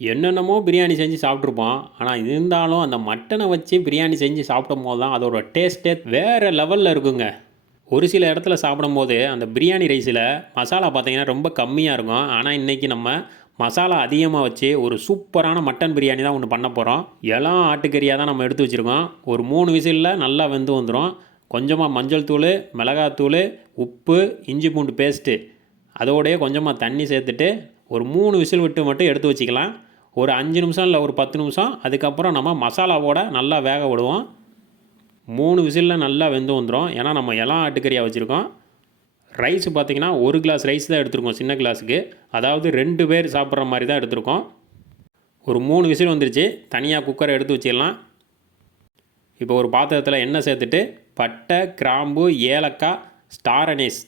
என்னென்னமோ பிரியாணி செஞ்சு சாப்பிட்ருப்போம். ஆனால் இருந்தாலும் அந்த மட்டனை வச்சு பிரியாணி செஞ்சு சாப்பிடும்போது தான் அதோட டேஸ்ட்டே வேறு லெவலில் இருக்குங்க. ஒரு சில இடத்துல சாப்பிடும்போது அந்த பிரியாணி ரைஸில் மசாலா பார்த்திங்கன்னா ரொம்ப கம்மியாக இருக்கும். ஆனால் இன்றைக்கி நம்ம மசாலா அதிகமாக வச்சு ஒரு சூப்பரான மட்டன் பிரியாணி தான் ஒன்று பண்ண போகிறோம். எல்லாம் ஆட்டுக்கறியாக தான் நம்ம எடுத்து வச்சுருக்கோம். ஒரு 3 விசிலில் நல்லா வெந்து வந்துடும். கொஞ்சமாக மஞ்சள் தூள், மிளகாத்தூள், உப்பு, இஞ்சி பூண்டு பேஸ்ட்டு, அதோடையே கொஞ்சமாக தண்ணி சேர்த்துட்டு ஒரு 3 விசில் விட்டு மட்டும் எடுத்து வச்சுக்கலாம். ஒரு 5 நிமிஷம் இல்லை ஒரு 10 நிமிஷம் அதுக்கப்புறம் நம்ம மசாலாவோட நல்லா வேக விடுவோம். 3 விசிலில் நல்லா வெந்து வந்துடும். ஏன்னா நம்ம எல்லாம் ஆட்டுக்கறியாக வச்சுருக்கோம். ரைஸ் பார்த்திங்கன்னா 1 கிளாஸ் ரைஸ் தான் எடுத்துருக்கோம் சின்ன கிளாஸுக்கு. அதாவது 2 பேர் சாப்பிட்ற மாதிரி தான் எடுத்துருக்கோம். ஒரு 3 விசில் வந்துருச்சு. தனியாக குக்கரை எடுத்து வச்சிடலாம். இப்போ ஒரு பாத்திரத்தில் எண்ணெய் சேர்த்துட்டு பட்டை, கிராம்பு, ஏலக்காய், ஸ்டார் அனீஸ்,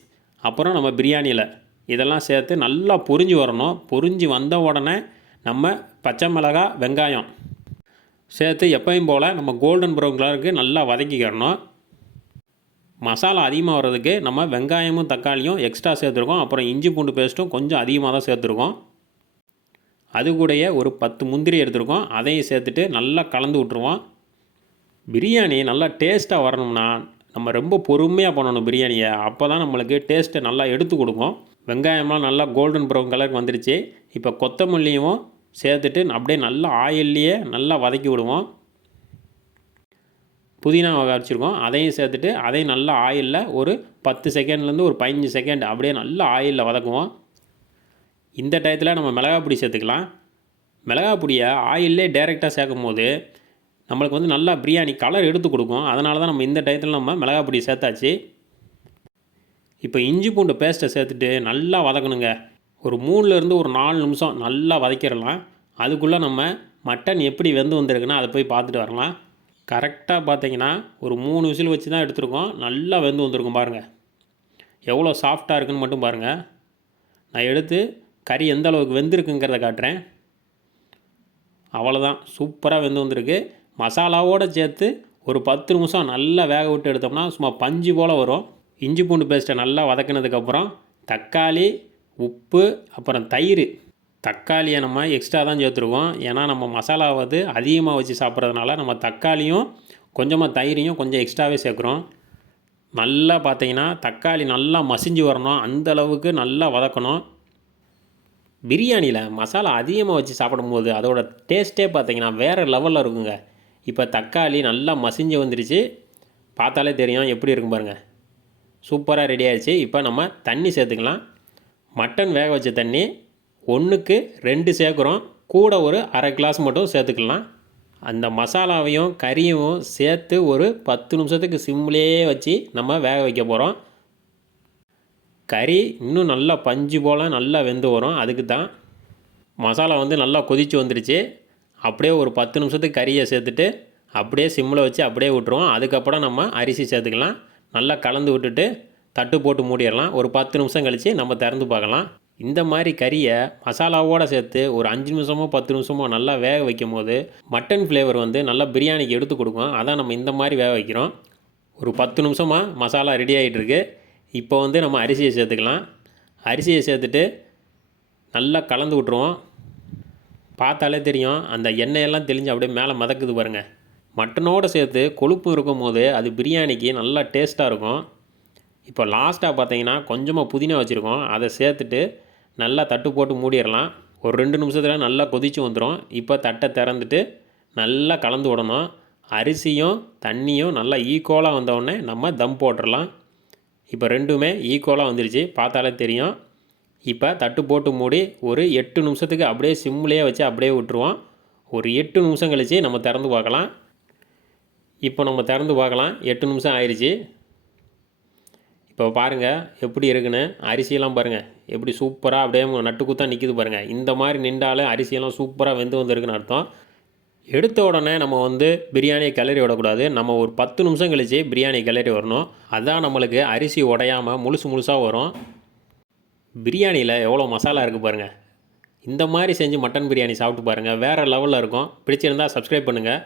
அப்புறம் நம்ம பிரியாணியில் இதெல்லாம் சேர்த்து நல்லா பொரிஞ்சு வரணும். பொரிஞ்சு வந்த உடனே நம்ம பச்சை மிளகாய், வெங்காயம் சேர்த்து எப்பயும் போல் நம்ம கோல்டன் ப்ரௌன் கலருக்கு நல்லா வதக்கிக்கிறணும். மசாலா அதிகமாக வர்றதுக்கு நம்ம வெங்காயமும் தக்காளியும் எக்ஸ்ட்ரா சேர்த்துருக்கோம். அப்புறம் இஞ்சி பூண்டு பேஸ்ட்டும் கொஞ்சம் அதிகமாக தான் சேர்த்துருக்கோம். அது கூடயே ஒரு 10 முந்திரி எடுத்துருக்கோம். அதையும் சேர்த்துட்டு நல்லா கலந்து விட்ருவோம். பிரியாணி நல்லா டேஸ்ட்டாக வரணும்னா நம்ம ரொம்ப பொறுமையாக பண்ணணும் பிரியாணியை. அப்போ தான் நம்மளுக்கு டேஸ்ட்டை நல்லா எடுத்து கொடுக்கும். வெங்காயம்லாம் நல்லா கோல்டன் ப்ரௌன் கலருக்கு வந்துடுச்சு. இப்போ கொத்தமல்லியும் சேர்த்துட்டு அப்படியே நல்லா ஆயில்லையே நல்லா வதக்கி விடுவோம். புதினா வச்சுருக்கோம், அதையும் சேர்த்துட்டு அதையும் நல்லா ஆயிலில் ஒரு 10 செகண்ட்லேருந்து ஒரு 15 செகண்ட் அப்படியே நல்லா ஆயிலில் வதக்குவோம். இந்த டயத்தில் நம்ம மிளகாய் பொடி சேர்த்துக்கலாம். மிளகாய் பொடியை ஆயிலே டைரெக்டாக சேர்க்கும் போது நம்மளுக்கு வந்து நல்லா பிரியாணி கலர் எடுத்து கொடுக்கும். அதனால தான் நம்ம இந்த டயத்தில் நம்ம மிளகாய் பொடி சேர்த்தாச்சு. இப்போ இஞ்சி பூண்டு பேஸ்ட்டை சேர்த்துட்டு நல்லா வதக்கணுங்க. ஒரு 3லேருந்து ஒரு 4 நிமிஷம் நல்லா வதக்கிடலாம். அதுக்குள்ளே நம்ம மட்டன் எப்படி வெந்து வந்திருக்குன்னா அதை போய் பார்த்துட்டு வரலாம். கரெக்டாக பார்த்தீங்கன்னா ஒரு 3 விசில் வச்சு தான் எடுத்துருக்கோம். நல்லா வெந்து வந்திருக்கும் பாருங்கள். எவ்வளோ சாஃப்டாக இருக்குன்னு மட்டும் பாருங்கள். நான் எடுத்து கறி எந்த அளவுக்கு வெந்திருக்குங்கிறத காட்டுறேன். அவ்வளோதான், சூப்பராக வெந்து வந்திருக்கு. மசாலாவோடு சேர்த்து ஒரு 10 நிமிஷம் நல்லா வேக விட்டு எடுத்தோம்னா சும்மா பஞ்சு போல் வரும். இஞ்சி பூண்டு பேஸ்ட்டை நல்லா வதக்கினதுக்கப்புறம் தக்காளி, உப்பு, அப்புறம் தயிர். தக்காளியை நம்ம எக்ஸ்ட்ரா தான் சேர்த்துருக்கோம். ஏன்னா நம்ம மசாலா வந்து அதிகமாக வச்சு சாப்பிட்றதுனால நம்ம தக்காளியும் கொஞ்சமாக தயிரையும் கொஞ்சம் எக்ஸ்ட்ராவே சேர்க்குறோம். நல்லா பார்த்தீங்கன்னா தக்காளி நல்லா மசிஞ்சு வரணும். அந்தளவுக்கு நல்லா வதக்கணும். பிரியாணியில் மசாலா அதிகமாக வச்சு சாப்பிடும்போது அதோட டேஸ்ட்டே பார்த்தீங்கன்னா வேறு லெவலில் இருக்குங்க. இப்போ தக்காளி நல்லா மசிஞ்சு வந்துருச்சு. பார்த்தாலே தெரியும் எப்படி இருக்கும் பாருங்கள். சூப்பராக ரெடி ஆகிடுச்சு. இப்போ நம்ம தண்ணி சேர்த்துக்கலாம். மட்டன் வேக வச்ச தண்ணி 1க்கு 2 சேர்க்குறோம். கூட ஒரு அரை கிளாஸ் மட்டும் சேர்த்துக்கலாம். அந்த மசாலாவையும் கறியும் சேர்த்து ஒரு 10 நிமிஷத்துக்கு சிம்லேயே வச்சு நம்ம வேக வைக்க போகிறோம். கறி இன்னும் நல்லா பஞ்சு போல் நல்லா வெந்து வரும். அதுக்கு தான் மசாலா வந்து நல்லா கொதித்து வந்துடுச்சு. அப்படியே ஒரு 10 நிமிஷத்துக்கு கறியை சேர்த்துட்டு அப்படியே சிம்மில் வச்சு அப்படியே விட்டுருவோம். அதுக்கப்புறம் நம்ம அரிசி சேர்த்துக்கலாம். நல்லா கலந்து விட்டுட்டு தட்டு போட்டு மூடிடலாம். ஒரு 10 நிமிஷம் கழித்து நம்ம திறந்து பார்க்கலாம். இந்த மாதிரி கறியை மசாலாவோடு சேர்த்து ஒரு 5 நிமிஷமோ 10 நிமிஷமோ நல்லா வேக வைக்கும் போது மட்டன் ஃப்ளேவர் வந்து நல்லா பிரியாணிக்கு எடுத்து கொடுக்கும். அதான் நம்ம இந்த மாதிரி வேக வைக்கிறோம். ஒரு 10 நிமிஷமாக மசாலா ரெடி ஆகிட்டுருக்கு. இப்போ வந்து நம்ம அரிசியை சேர்த்துக்கலாம். அரிசியை சேர்த்துட்டு நல்லா கலந்து விட்ருவோம். பார்த்தாலே தெரியும் அந்த எண்ணெயெல்லாம் தெளிஞ்சு அப்படியே மேலே மிதக்குது பாருங்கள். மட்டனோடு சேர்த்து கொழுப்பு இருக்கும் போது அது பிரியாணிக்கு நல்லா டேஸ்ட்டாக இருக்கும். இப்போ லாஸ்ட்டாக பார்த்தீங்கன்னா கொஞ்சமாக புதினா வச்சுருக்கோம். அதை சேர்த்துட்டு நல்லா தட்டு போட்டு மூடிடலாம். ஒரு 2 நிமிஷத்தில் நல்லா கொதித்து வந்துடும். இப்போ தட்டை திறந்துட்டு நல்லா கலந்து விடணும். அரிசியும் தண்ணியும் நல்லா ஈக்குவலாக வந்தோடனே நம்ம தம் போட்டுடலாம். இப்போ ரெண்டுமே ஈக்குவலாக வந்துடுச்சு, பார்த்தாலே தெரியும். இப்போ தட்டு போட்டு மூடி ஒரு 8 நிமிஷத்துக்கு அப்படியே சிம்லேயே வச்சு அப்படியே விட்டுருவோம். ஒரு 8 நிமிஷம் கழித்து நம்ம திறந்து பார்க்கலாம். இப்போ நம்ம திறந்து பார்க்கலாம். 8 நிமிஷம் ஆயிடுச்சு. இப்போ பாருங்கள் எப்படி இருக்குன்னு. அரிசியெல்லாம் பாருங்கள் எப்படி சூப்பராக அப்படியே நட்டுக்குத்தான் நிற்கிது பாருங்கள். இந்த மாதிரி நின்றாலே அரிசியெல்லாம் சூப்பராக வெந்து வந்திருக்குன்னு அர்த்தம். எடுத்த உடனே நம்ம வந்து பிரியாணியை கிளறி விடக்கூடாது. நம்ம ஒரு 10 நிமிஷம் கழித்து பிரியாணி கிளறி வரணும். அதுதான் நம்மளுக்கு அரிசி உடையாமல் முழுசாக வரும். பிரியாணியில் எவ்வளோ மசாலா இருக்குது பாருங்கள். இந்த மாதிரி செஞ்சு மட்டன் பிரியாணி சாப்பிட்டு பாருங்கள். வேறு லெவலில் இருக்கும். பிடிச்சிருந்தால் சப்ஸ்கிரைப் பண்ணுங்கள்.